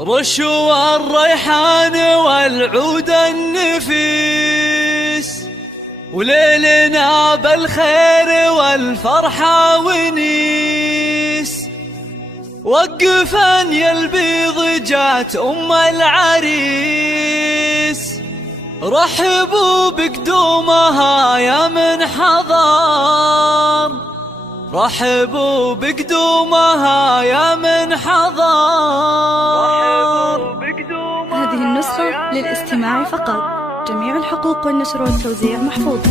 رشوا الريحان والعود النفيس، وليلنا بالخير والفرحة ونيس. وقفا يا البيض جات أم العريس، رحبوا بقدومها يا من حضر، رحبوا بقدومها يا من حضر. هذه النسخة للاستماع فقط، جميع الحقوق والنشر والتوزيع محفوظة.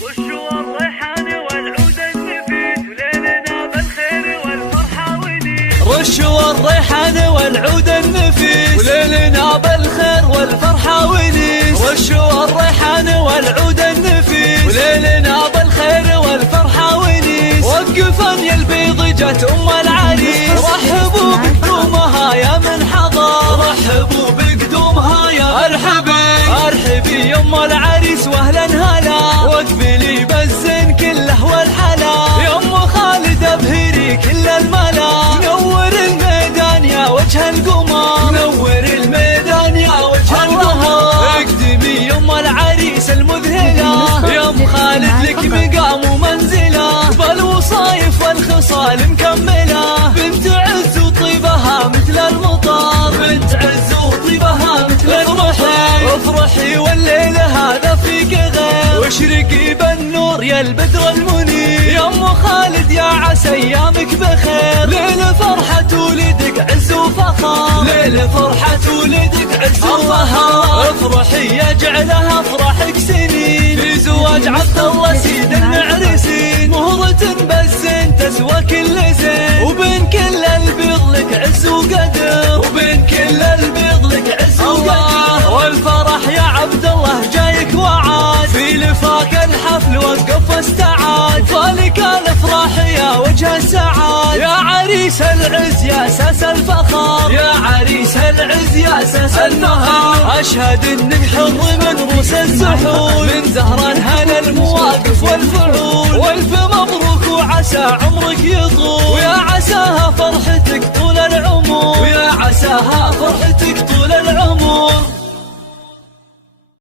رشوا الريحان والعود النفيس، وليلنا بالخير والفرحة ونيس. رشوا الريحان والعود النفيس، وليلنا بالخير والفرحة ونيس. رشوا الريحان والعود النفيس، وليلنا بالخير والفرحة ونيس. وقفا يا البيض جات أم العريس، رحبوا بقدومها يا من حضر، رحبوا بقدومها يا ارحبي ارحبي يا ام العريس واهلا هلا. واقبلي بالزين كله والحلا، يا ام خالد ابهري كل الملا. نور الميدان يا وجه القمر، نور الميدان يا وجه القمر. اقدمي يا ام العريس المذهله، يا ام خالد لك مقام ومنزله. بالوصايف والخصال مكمله، بنت عز وطيبها مثل المطر، بنت عز وطيبها مثل المطر. افرحي والليل هذا فيك غير، واشرقي بالنور يا البدر المنير. يا ام خالد يا عسى ايامك بخير، ليل فرحة ولدك عز وفخر، ليل فرحة ولدك عز وفخر. افرحي يجعلها افراحك سنين، في زواج عبد الله سيد المعرسين. مهرة بالزين تسوى كل زين، وبين كل البيض لك عز وقدر، وبين كل البيض لك عز وقدر. والفرح يا عبد الله جايك وعاد، في لفاك الحفل وقف واستعاد. فالك الافراح يا وجه السعاد، يا عريس العز يا اساس الفخر، يا عريس العز يا اساس الفخر. اشهد انك حر من روس السحول، من زهران هنا المواقف والفعول. والف مبروك وعسى عمرك يطول،